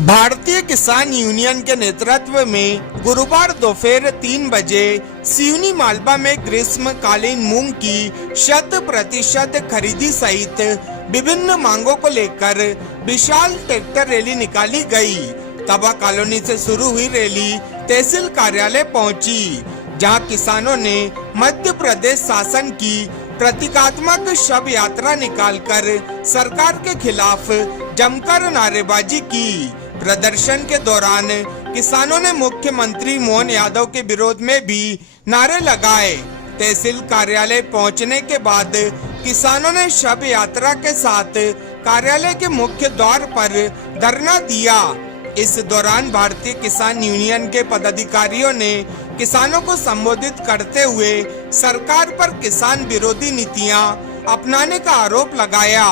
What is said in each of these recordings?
भारतीय किसान यूनियन के नेतृत्व में गुरुवार दोपहर 3 बजे सिवनी मालवा में ग्रीष्मकालीन मूंग की 100% खरीदी सहित विभिन्न मांगों को लेकर विशाल ट्रैक्टर रैली निकाली गई। तबा कॉलोनी से शुरू हुई रैली तहसील कार्यालय पहुंची, जहां किसानों ने मध्य प्रदेश शासन की प्रतीकात्मक शव यात्रा निकालकर सरकार के खिलाफ जमकर नारेबाजी की। प्रदर्शन के दौरान किसानों ने मुख्यमंत्री मोहन यादव के विरोध में भी नारे लगाए। तहसील कार्यालय पहुंचने के बाद किसानों ने शव यात्रा के साथ कार्यालय के मुख्य द्वार पर धरना दिया। इस दौरान भारतीय किसान यूनियन के पदाधिकारियों ने किसानों को संबोधित करते हुए सरकार पर किसान विरोधी नीतियां अपनाने का आरोप लगाया।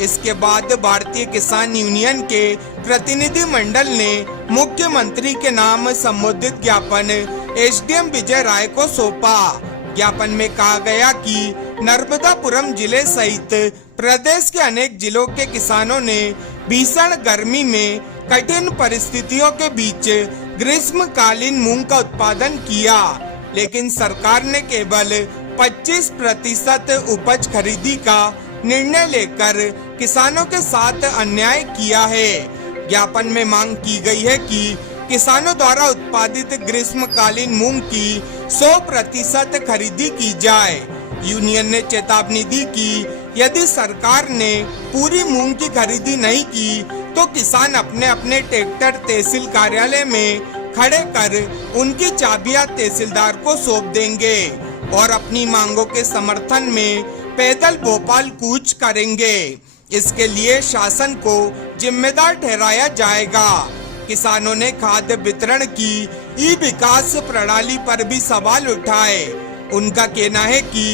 इसके बाद भारतीय किसान यूनियन के प्रतिनिधि मंडल ने मुख्यमंत्री के नाम संबोधित ज्ञापन एसडीएम विजय राय को सौंपा। ज्ञापन में कहा गया कि नर्मदापुरम जिले सहित प्रदेश के अनेक जिलों के किसानों ने भीषण गर्मी में कठिन परिस्थितियों के बीच ग्रीष्मकालीन मूंग का उत्पादन किया, लेकिन सरकार ने केवल 25% उपज खरीदी का निर्णय लेकर किसानों के साथ अन्याय किया है। ज्ञापन में मांग की गई है कि किसानों द्वारा उत्पादित ग्रीष्मकालीन मूंग की 100% खरीदी की जाए। यूनियन ने चेतावनी दी कि यदि सरकार ने पूरी मूंग की खरीदी नहीं की तो किसान अपने अपने ट्रैक्टर तहसील कार्यालय में खड़े कर उनकी चाबियां तहसीलदार को सौंप देंगे और अपनी मांगों के समर्थन में पैदल भोपाल कूच करेंगे। इसके लिए शासन को जिम्मेदार ठहराया जाएगा। किसानों ने खाद्य वितरण की ई विकास प्रणाली पर भी सवाल उठाए। उनका कहना है कि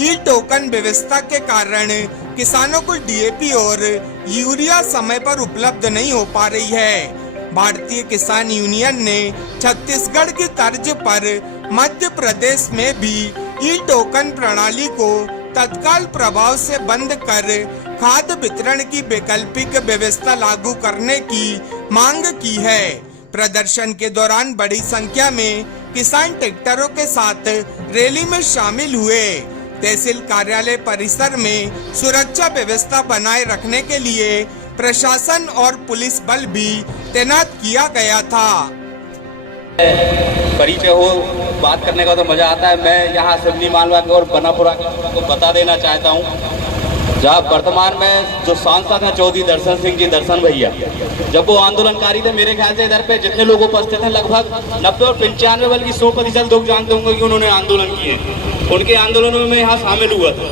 ई टोकन व्यवस्था के कारण किसानों को डीएपी और यूरिया समय पर उपलब्ध नहीं हो पा रही है। भारतीय किसान यूनियन ने छत्तीसगढ़ की तर्ज पर मध्य प्रदेश में भी ई टोकन प्रणाली को तत्काल प्रभाव से बंद कर खाद्य वितरण की वैकल्पिक व्यवस्था लागू करने की मांग की है। प्रदर्शन के दौरान बड़ी संख्या में किसान ट्रैक्टरों के साथ रैली में शामिल हुए। तहसील कार्यालय परिसर में सुरक्षा व्यवस्था बनाए रखने के लिए प्रशासन और पुलिस बल भी तैनात किया गया था। परिचय हो बात करने का तो मजा आता है। मैं यहाँ सिवनी मालवा और बनापुरा को बता देना चाहता हूँ, जहाँ वर्तमान में जो सांसद हैं चौधरी दर्शन सिंह जी, दर्शन भैया, जब वो आंदोलनकारी थे, मेरे ख्याल से इधर पे जितने लोग उपस्थित हैं लगभग 90 और 95 बल्कि 100% लोग जानते होंगे कि उन्होंने आंदोलन किए। उनके आंदोलनों में यहाँ शामिल हुआ था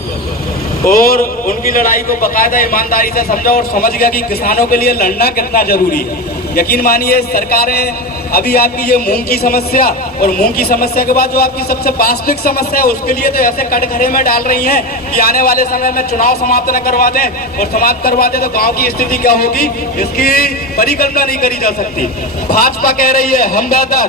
और उनकी लड़ाई को बाकायदा ईमानदारी से समझा और समझ गया कि किसानों के लिए लड़ना कितना जरूरी है। यकीन मानिए सरकारें अभी आपकी ये मूंग की समस्या और मूंग की समस्या के बाद जो आपकी सबसे वास्तविक समस्या है उसके लिए तो ऐसे कटघरे में डाल रही हैं कि आने वाले समय में चुनाव समाप्त न करवा दें, और समाप्त करवा दें तो गांव की स्थिति क्या होगी इसकी परिकल्पना नहीं करी जा सकती। भाजपा कह रही है हम बेहतर,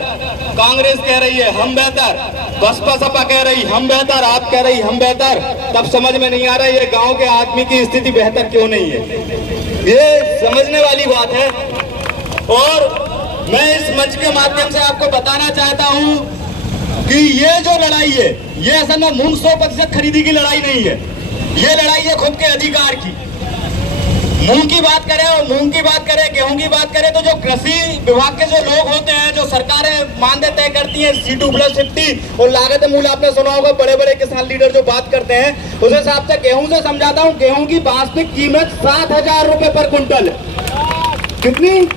कांग्रेस कह रही है हम बेहतर, बसपा सपा कह रही हम बेहतर, आप कह रही हम बेहतर, तब समझ में नहीं आ रहा है ये गाँव के आदमी की स्थिति बेहतर क्यों नहीं है। ये समझने वाली बात है। और मैं इस मंच के माध्यम से आपको बताना चाहता हूं कि ये जो लड़ाई है ये असल में मूंग 100% खरीदी की लड़ाई नहीं है, ये लड़ाई है खुद के अधिकार की। मूंग की बात करें और मूंग की बात करें, गेहूं की बात करें, तो जो कृषि विभाग के जो लोग होते हैं, जो सरकारें मानदेय तय करती है C2+50 और लागत मूल्य, आपने सुना होगा बड़े बड़े किसान लीडर जो बात करते हैं, उस हिसाब से गेहूं से समझाता हूं। गेहूं की वास्तविक कीमत 7,000 रुपए पर कुंटल। कितनी?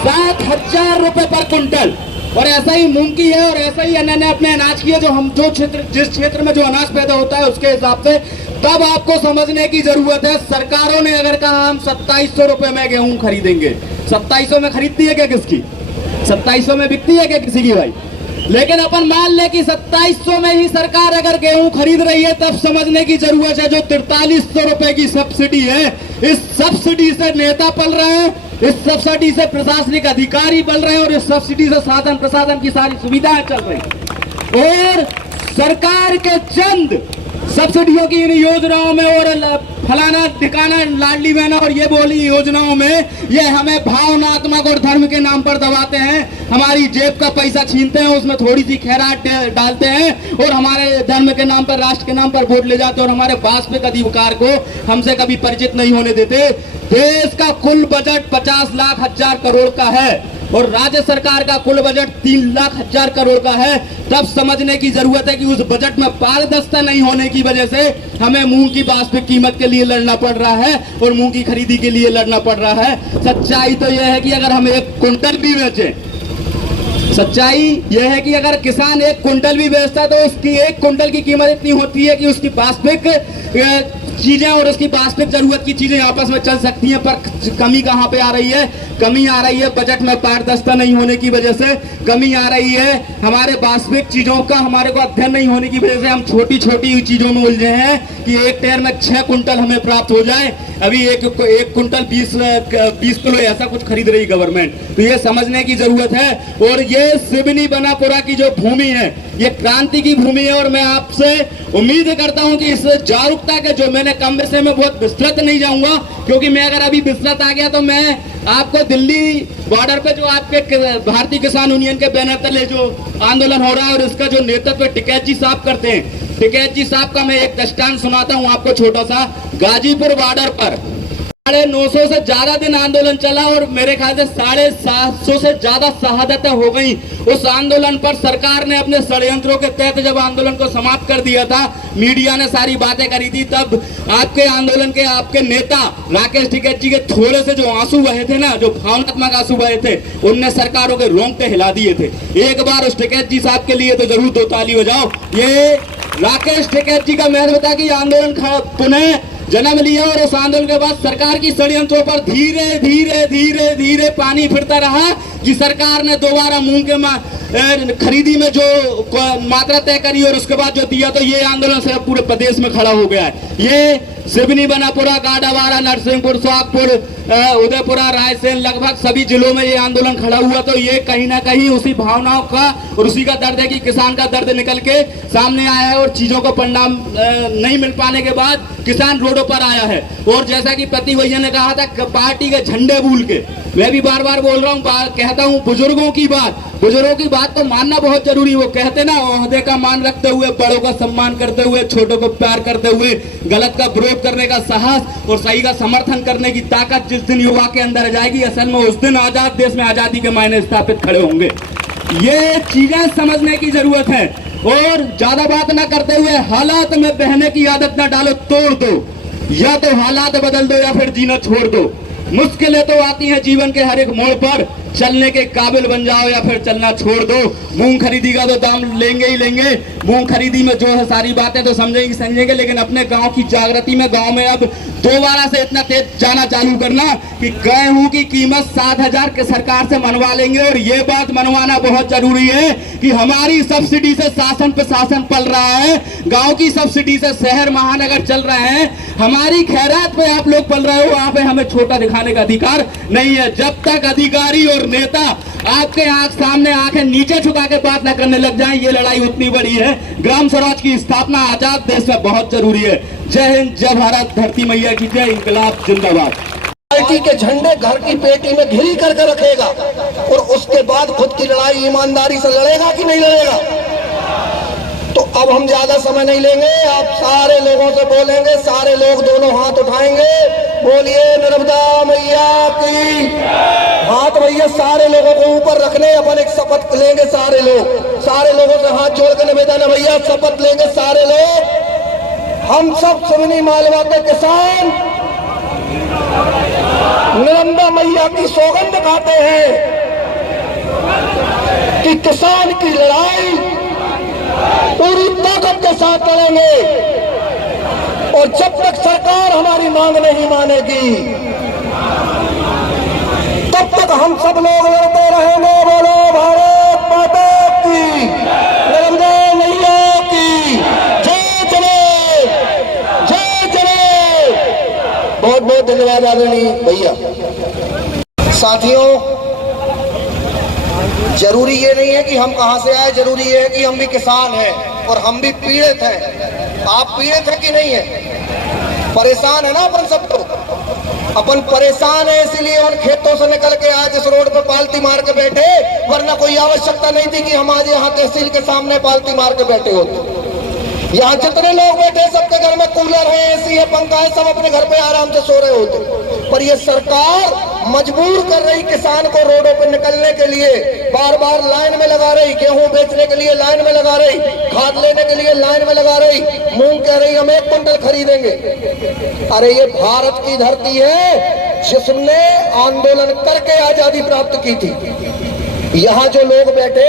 7,000 रुपए पर कुंटल। और ऐसा ही मूंग की है और ऐसा ही अन्य अपने अनाज की है, जो हम जिस क्षेत्र में जो अनाज पैदा होता है उसके हिसाब से। तब आपको समझने की जरूरत है, सरकारों ने अगर कहा हम 2700 रुपए में गेहूं खरीदेंगे, 2700 में खरीदती है क्या किसकी? 2700 में बिकती है क्या किसी की भाई? लेकिन अपन मान ले कि 2700 में ही सरकार अगर गेहूं खरीद रही है, तब समझने की जरूरत है जो 4300 रुपए की सब्सिडी है, इस सब्सिडी से नेता पल रहे हैं, इस सब्सिडी से प्रशासनिक अधिकारी पल रहे हैं और इस सब्सिडी से शासन प्रशासन की सारी सुविधाएं चल रही। और सरकार के चंद सब्सिडियों की इन योजनाओं में और फलाना ठिकाना लाडली बहना और ये बोली योजनाओं में ये हमें भावनात्मक और धर्म के नाम पर दबाते हैं, हमारी जेब का पैसा छीनते हैं, उसमें थोड़ी सी खैरात डालते हैं और हमारे धर्म के नाम पर, राष्ट्र के नाम पर वोट ले जाते हैं और हमारे वास्तविक अधिकार को हमसे कभी परिचित नहीं होने देते। देश का कुल बजट 50 लाख हजार करोड़ का है और राज्य सरकार का कुल बजट 3 लाख हजार करोड़ का है। तब समझने की जरूरत है कि उस बजट में पारदर्शिता नहीं होने की वजह से हमें मूंग की वास्तविक कीमत के लिए लड़ना पड़ रहा है और मूंग की खरीदी के लिए लड़ना पड़ रहा है। सच्चाई तो यह है कि अगर हम 1 कुंटल भी बेचें, सच्चाई यह है कि अगर किसान 1 कुंटल भी बेचता तो उसकी 1 कुंटल की कीमत इतनी होती है कि उसकी वास्तविक चीजें और उसकी वास्तविक जरूरत की चीजें आपस में चल सकती हैं। पर कमी कहां पे आ रही है? कमी आ रही है बजट में पारदर्शिता नहीं होने की वजह से, कमी आ रही है हमारे वास्तविक चीजों का हमारे को अध्ययन नहीं होने की वजह से। हम छोटी छोटी चीजों में उलझे हैं कि 1 टेर में 6 कुंटल हमें प्राप्त हो जाए, अभी एक कुंटल 20 किलो ऐसा कुछ खरीद रही गवर्नमेंट। तो ये समझने की जरूरत है। और ये सिवनी बनापुरा की जो भूमि है ये क्रांति की भूमि है और मैं आपसे उम्मीद करता हूं कि इस जागरूकता के जो मैंने कम विषय में बहुत विस्तृत नहीं जाऊंगा, क्योंकि मैं अगर अभी विस्तृत आ गया तो मैं आपको दिल्ली बॉर्डर पे जो आपके भारतीय किसान यूनियन के बैनर तले जो आंदोलन हो रहा है और इसका जो नेतृत्व टिकैत जी साहब करते हैं, टिकैत जी साहब का मैं एक दृष्टांत सुनाता हूं आपको छोटा सा। गाजीपुर बॉर्डर पर 950 से ज्यादा दिन आंदोलन चला और मेरे ख्याल से 750 से ज्यादा शहादतें हो गई। उस आंदोलन पर सरकार ने अपने षड्यंत्रों के तहत जब आंदोलन को समाप्त कर दिया था, मीडिया ने सारी बातें करी थी, तब आपके आंदोलन के आपके नेता राकेश टिकैत जी के थोड़े से जो आंसू बहे थे ना, जो भावनात्मक आंसू बहे थे, उनने सरकारों के रोंगटे हिला दिए थे। एक बार उस टिकैत जी साहब के लिए तो जरूर 2 ताली बजाओ। ये राकेश टिकैत जी का महत्व था कि आंदोलन पुनः जन्म लिया और उस आंदोलन के बाद सरकार की षड्यंत्रों पर धीरे धीरे धीरे धीरे पानी फिरता रहा कि सरकार ने दोबारा मूंग के खरीदी में जो मात्रा तय करी और उसके बाद जो दिया, तो ये आंदोलन से पूरे प्रदेश में खड़ा हो गया है। ये सिवनी बनापुरा, गाडावाड़ा, नरसिंहपुर, सोहागपुर, उदयपुरा, रायसेन, लगभग सभी जिलों में ये आंदोलन खड़ा हुआ। तो ये कहीं ना कहीं उसी भावनाओं का और उसी का दर्द है कि किसान का दर्द निकल के सामने आया है और चीजों को परिणाम नहीं मिल पाने के बाद किसान रोडों पर आया है। और जैसा कि प्रतीक भैया ने कहा था, पार्टी के झंडे भूल के, मैं भी बार बार बोल रहा हूँ, कहता हूँ बुजुर्गों की बात तो मानना बहुत जरूरी है। वो कहते ना, ओहदे का मान रखते हुए, बड़ों का सम्मान करते हुए, छोटों को प्यार करते हुए, गलत का विरोध करने का साहस और सही का समर्थन करने की ताकत जिस दिन युवा के अंदर आ जाएगी, असल में उस दिन आजाद देश में आजादी के मायने स्थापित खड़े होंगे। ये चीजें समझने की जरूरत है। और ज्यादा बात ना करते हुए हालात में बहने की आदत ना डालो, तोड़ दो, या तो हालात बदल दो या फिर जीना छोड़ दो। मुश्किलें तो आती हैं जीवन के हर एक मोड़ पर, चलने के काबिल बन जाओ या फिर चलना छोड़ दो। मूंग खरीदी का तो दाम लेंगे ही लेंगे, मूंग खरीदी में जो है सारी बातें तो समझेंगे, लेकिन अपने गांव की जागृति में गांव में अब दोबारा से इतना तेज जाना चालू करना कि गेहूं की कीमत 7,000 के सरकार से मनवा लेंगे। और ये बात मनवाना बहुत जरूरी है कि हमारी सब्सिडी से शासन प्रशासन पल रहा है, गाँव की सब्सिडी से शहर महानगर चल रहे हैं, हमारी खैरात पे आप लोग पल रहे हो, वहां पे हमें छोटा दिखाने का अधिकार नहीं है। जब तक अधिकारी और नेता आपके आंख सामने आंखें नीचे झुका के बात न करने लग जाएं, ये लड़ाई उतनी बड़ी है। ग्राम स्वराज की स्थापना आजाद देश में बहुत जरूरी है। जय हिंद, जय भारत, धरती मैया की जय, इंकलाब जिंदाबाद। पार्टी के झंडे घर की पेटी में घिरी करके रखेगा और उसके बाद खुद की लड़ाई ईमानदारी से लड़ेगा कि नहीं लड़ेगा। तो अब हम ज्यादा समय नहीं लेंगे, आप सारे लोगों से बोलेंगे, सारे लोग दोनों हाथ उठाएंगे, बोलिए नर्मदा मैया की। हाथ भैया सारे लोगों को ऊपर रखने, अपन एक शपथ लेंगे सारे लोगों से हाथ जोड़ के निवेदन है भैया, शपथ लेंगे सारे लोग। हम सब सिवनी मालवा के किसान नर्मदा मैया की सौगंध खाते हैं कि किसान की लड़ाई पूरी ताकत के साथ लड़ेंगे और जब तक सरकार हमारी मांग नहीं मानेगी तब तक हम सब लोग लड़ते रहेंगे। बोलो भारत माता की, नर्मदा मैया की जय जय, जय जय। बहुत बहुत धन्यवाद आदरणीय भैया। साथियों, जरूरी ये नहीं है कि हम कहां से आए, जरूरी ये है कि हम भी किसान हैं और हम भी पीड़ित हैं। आप पीड़ित है कि नहीं है? परेशान है ना अपन सब लोग। अपन परेशान है इसलिए उन खेतों से निकल के आज इस रोड पे पालती मार के बैठे, वरना कोई आवश्यकता नहीं थी कि हम आज यहाँ तहसील के सामने पालती मार के बैठे होते। यहाँ जितने लोग बैठे सबके घर में कूलर है, एसी है, पंखा है, सब अपने घर पे आराम से सो रहे होते। पर ये सरकार मजबूर कर रही किसान को रोडों पे निकलने के लिए, बार बार लाइन में लगा रही, गेहूं बेचने के लिए लाइन में लगा रही, खाद लेने के लिए लाइन में लगा रही, मूंग कह रही हम 1 क्विंटल खरीदेंगे। अरे ये भारत की धरती है जिसने आंदोलन करके आजादी प्राप्त की थी। यहाँ जो लोग बैठे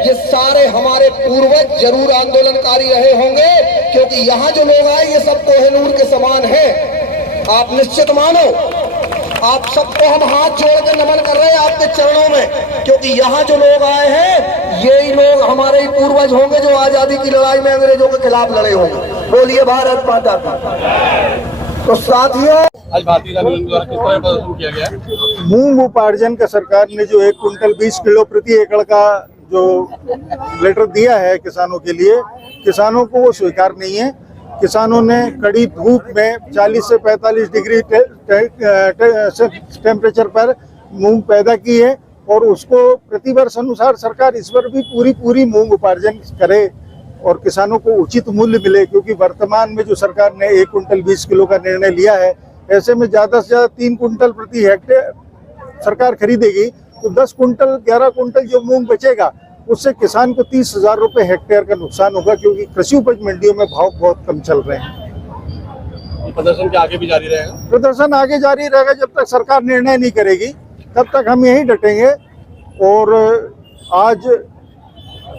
ये सारे हमारे पूर्वज जरूर आंदोलनकारी रहे होंगे, क्योंकि यहाँ जो लोग आए ये सब कोहिनूर के समान हैं। आप निश्चित मानो, आप सबको हम हाथ जोड़ के नमन कर रहे हैं आपके चरणों में, क्योंकि यहाँ जो लोग आए हैं यही लोग हमारे ही पूर्वज होंगे जो आजादी की लड़ाई में अंग्रेजों के खिलाफ लड़े होंगे। बोलिए भारत माता की। तो साथियों, आज भारतीय जनता पार्टी द्वारा किस तरह प्रदर्शन किया गया? मूंग उपार्जन का सरकार ने जो 1 कुंटल 20 किलो प्रति एकड़ का जो लेटर दिया है किसानों के लिए, किसानों को वो स्वीकार नहीं है। किसानों ने कड़ी धूप में 40 से 45 डिग्री टेम्परेचर पर मूंग पैदा की है और उसको प्रतिवर्ष अनुसार सरकार इस बार भी पूरी मूंग उपार्जन करे और किसानों को उचित मूल्य मिले, क्योंकि वर्तमान में जो सरकार ने 1 कुंटल 20 किलो का निर्णय लिया है, ऐसे में ज़्यादा से ज़्यादा 3 कुंटल प्रति हेक्टेयर सरकार खरीदेगी, तो 10 कुंटल 11 कुंटल जो मूंग बचेगा उससे किसान को 30,000 रुपये हेक्टेयर का नुकसान होगा, क्योंकि कृषि उपज मंडियों में भाव बहुत कम चल रहे हैं। प्रदर्शन के आगे भी जारी रहेगा? प्रदर्शन आगे जारी रहेगा जब तक सरकार निर्णय नहीं करेगी, तब तक हम यहीं डटेंगे। और आज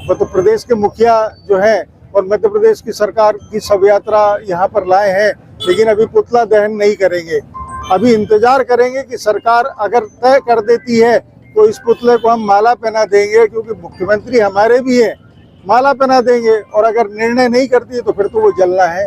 मध्य प्रदेश के मुखिया जो हैं और मध्य प्रदेश की सरकार की शव यात्रा यहाँ पर लाए हैं, लेकिन अभी पुतला दहन नहीं करेंगे। अभी इंतजार करेंगे कि सरकार अगर तय कर देती है तो इस पुतले को हम माला पहना देंगे, क्योंकि मुख्यमंत्री हमारे भी हैं, माला पहना देंगे। और अगर निर्णय नहीं करती है तो फिर तो वो जलना है।